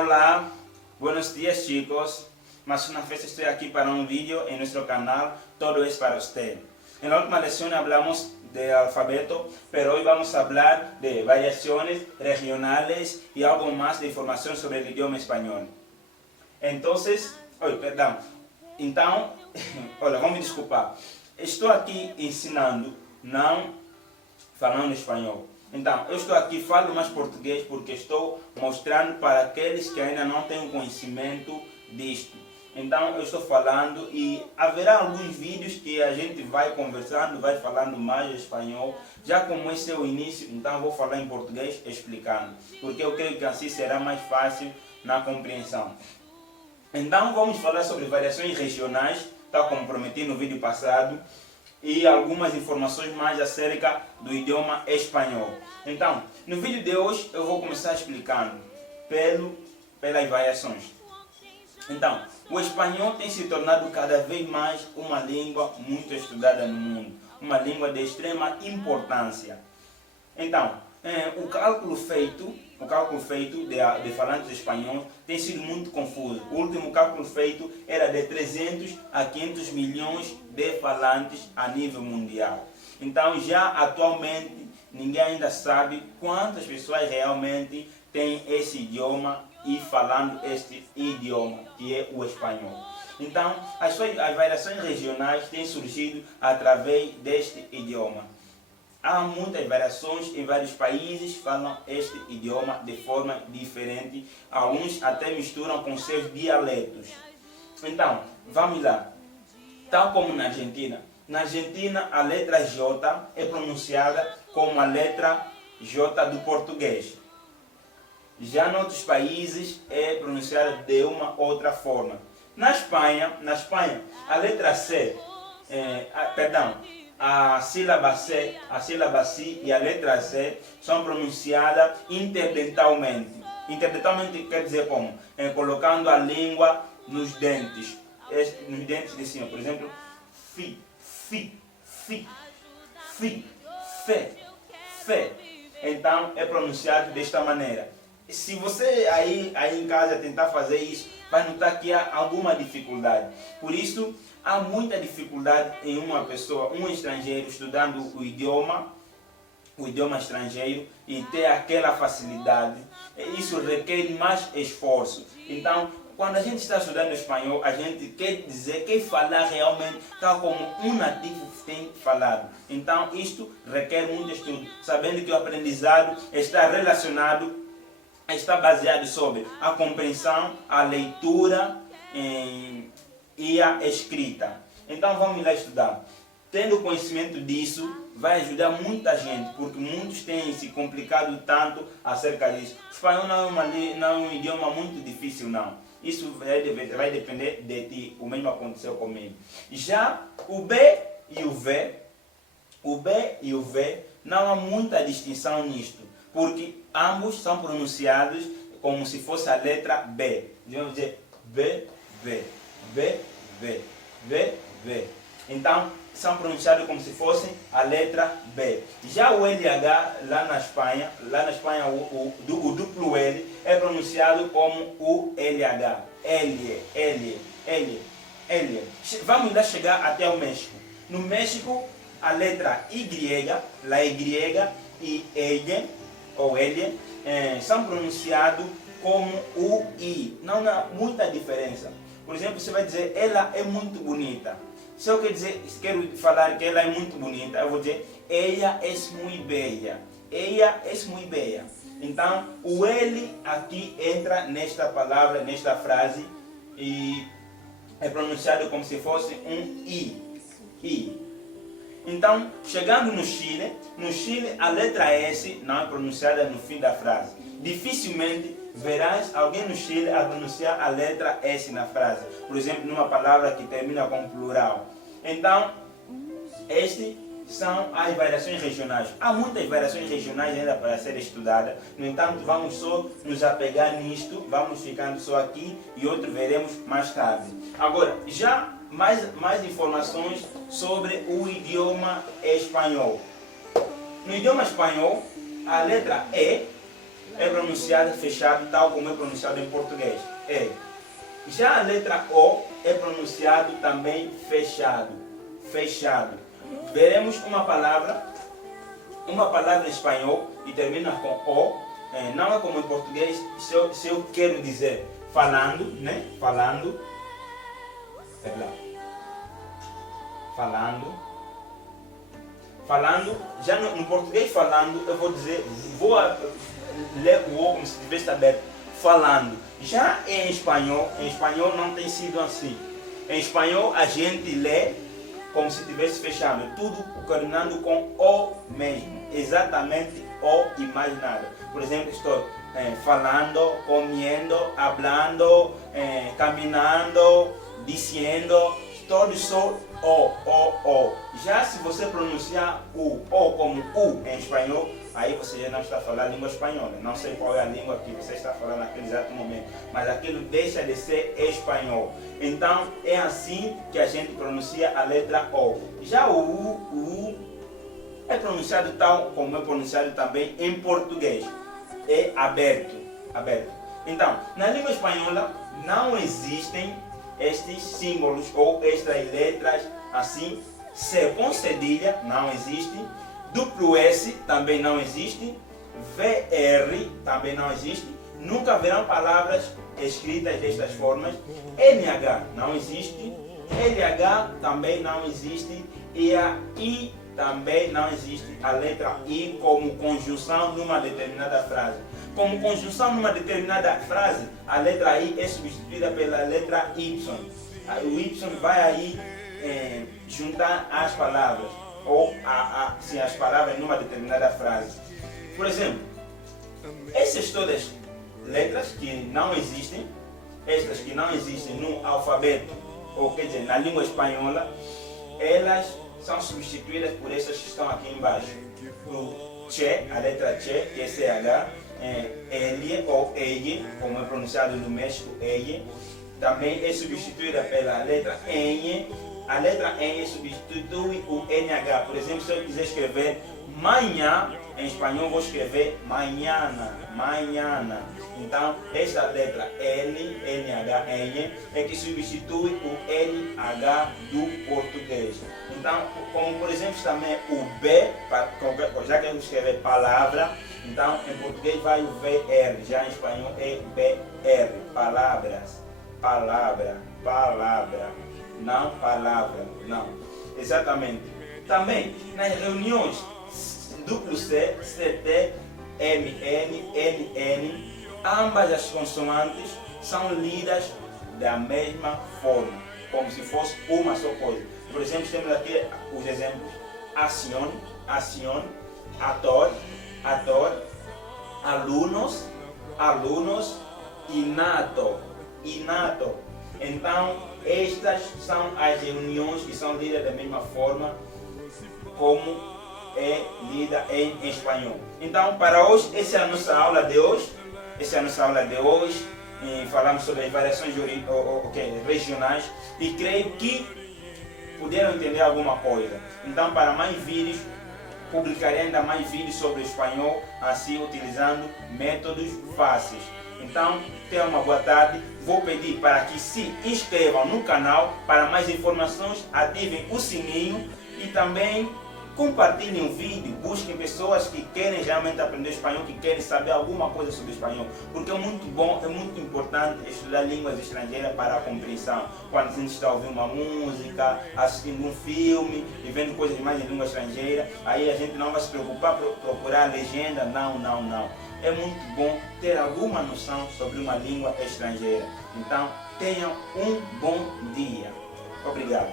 Hola, buenos días chicos. Más una vez estoy aquí para un vídeo en nuestro canal Todo es para usted. En la última lección hablamos del alfabeto, pero hoy vamos a hablar de variaciones regionales y algo más de información sobre el idioma español. Entonces, olha, vamos me desculpar. Estou aqui ensinando, não falando espanhol. Então, eu estou aqui falando mais português porque estou mostrando para aqueles que ainda não têm conhecimento disto. Então, eu estou falando e haverá alguns vídeos que a gente vai conversando, vai falando mais espanhol. Já como esse é o início, então vou falar em português explicando, porque eu creio que assim será mais fácil na compreensão. Então, vamos falar sobre variações regionais, tal como prometi no vídeo passado, e algumas informações mais acerca do idioma espanhol. Então, no vídeo de hoje eu vou começar explicando pelas variações. Então, o espanhol tem se tornado cada vez mais uma língua muito estudada no mundo, uma língua de extrema importância. Então, o cálculo feito de falantes espanhóis tem sido muito confuso. O último cálculo feito era de 300 a 500 milhões de falantes a nível mundial. Então, já atualmente, ninguém ainda sabe quantas pessoas realmente têm esse idioma e falando este idioma, que é o espanhol. Então, as variações regionais têm surgido através deste idioma. Há muitas variações, em vários países falam este idioma de forma diferente. Alguns até misturam com seus dialetos. Então, vamos lá. Tal como na Argentina. Na Argentina, a letra J é pronunciada como a letra J do português. Já em outros países é pronunciada de uma outra forma. Na Espanha, a letra C, a sílaba C, e a letra C são pronunciadas interdentalmente. Interdentalmente quer dizer como? Colocando a língua nos dentes. Nos dentes de cima. Por exemplo, fi, fe. Então é pronunciado desta maneira. Se você aí em casa tentar fazer isso, vai notar que há alguma dificuldade. Por isso, há muita dificuldade em uma pessoa, um estrangeiro, estudando o idioma estrangeiro e ter aquela facilidade. Isso requer mais esforço. Então, quando a gente está estudando espanhol, a gente quer falar realmente tal como um nativo tem falado. Então, isto requer muito estudo, sabendo que o aprendizado está baseado sobre a compreensão, a leitura e a escrita. Então vamos lá estudar. Tendo conhecimento disso, vai ajudar muita gente, porque muitos têm se complicado tanto acerca disso. O espanhol não é um idioma muito difícil, não. Isso vai depender de ti. O mesmo aconteceu comigo. Já o B e o V, não há muita distinção nisto, porque ambos são pronunciados como se fosse a letra B. Vamos dizer B. Então, são pronunciados como se fosse a letra B. Já o LH, lá na Espanha, o duplo L é pronunciado como o LH. L. Vamos lá chegar até o México. No México, a letra Y e L, ou L, são pronunciados como o I. Não há muita diferença. Por exemplo, você vai dizer, ela é muito bonita. Se eu quero falar que ela é muito bonita, eu vou dizer, ella es muy bella. Ella es muy bella. Então, o L aqui entra nesta palavra, nesta frase, e é pronunciado como se fosse um I. Então, chegando no Chile, a letra S não é pronunciada no fim da frase. Dificilmente verás alguém no Chile a pronunciar a letra S na frase. Por exemplo, numa palavra que termina com plural. Então, estas são as variações regionais. Há muitas variações regionais ainda para ser estudadas. No entanto, vamos só nos apegar nisto. Vamos ficando só aqui e outro veremos mais tarde. Agora, já mais informações sobre o idioma espanhol. No idioma espanhol, a letra E é pronunciada fechada, tal como é pronunciado em português. E. Já a letra O é pronunciado também fechado. Fechado. Veremos uma palavra em espanhol e termina com O. Não é como em português. Se eu quero dizer falando, né? Falando. É lá. Falando. Já no português falando, eu vou dizer, vou ler o O como se estivesse aberto. Falando. Já em espanhol não tem sido assim. Em espanhol a gente lê como se estivesse fechado, tudo terminando com O mesmo, exatamente O e mais nada. Por exemplo, estou falando, comendo, hablando, caminhando, dizendo, todo só O. Já se você pronunciar o O como U em espanhol, aí você já não está falando a língua espanhola. Não sei qual é a língua que você está falando naquele exato momento, mas aquilo deixa de ser espanhol. Então é assim que a gente pronuncia a letra O. Já o U é pronunciado tal como é pronunciado também em português. É aberto. Então, na língua espanhola não existem estes símbolos ou estas letras assim. C com cedilha não existe. Duplo S também não existe. VR também não existe. Nunca haverão palavras escritas destas formas. NH não existe. LH também não existe. E a I também não existe. A letra I como conjunção numa determinada frase. Como conjunção numa determinada frase, a letra I é substituída pela letra Y. O Y vai aí juntar as palavras, ou sim, as palavras numa determinada frase. Por exemplo, essas todas letras que não existem, estas que não existem no alfabeto, ou quer dizer, na língua espanhola, elas são substituídas por essas que estão aqui embaixo. O Che, a letra Che, que é CH, L ou EY, como é pronunciado no México, EY, também é substituída pela letra N. A letra N substitui o NH. Por exemplo, se eu quiser escrever manhã, em espanhol vou escrever mañana. Então, esta letra N, NH, N, é que substitui o NH do português. Então, como por exemplo também o B, já que eu escrever palavra, então em português vai o VR, já em espanhol é BR, palavras, palavra, não palavra, não. Exatamente. Também nas reuniões duplo C, CT, MN, NN, ambas as consoantes são lidas da mesma forma, como se fosse uma só coisa. Por exemplo, temos aqui os exemplos: acción, ator, alunos, inato. Então, estas são as reuniões que são lidas da mesma forma como é lida em espanhol. Então, para hoje, essa é a nossa aula de hoje. Falamos sobre as variações regionais e creio que puderam entender alguma coisa. Então, para mais vídeos, publicarei ainda mais vídeos sobre o espanhol, assim utilizando métodos fáceis. Então, tenham uma boa tarde. Vou pedir para que se inscrevam no canal. Para mais informações, ativem o sininho e também compartilhem o vídeo. Busquem pessoas que querem realmente aprender espanhol, que querem saber alguma coisa sobre espanhol, porque é muito bom, é muito importante estudar línguas estrangeiras para a compreensão. Quando a gente está ouvindo uma música, assistindo um filme e vendo coisas mais em língua estrangeira, aí a gente não vai se preocupar por procurar a legenda, não. É muito bom ter alguma noção sobre uma língua estrangeira. Então, tenham um bom dia. Obrigado.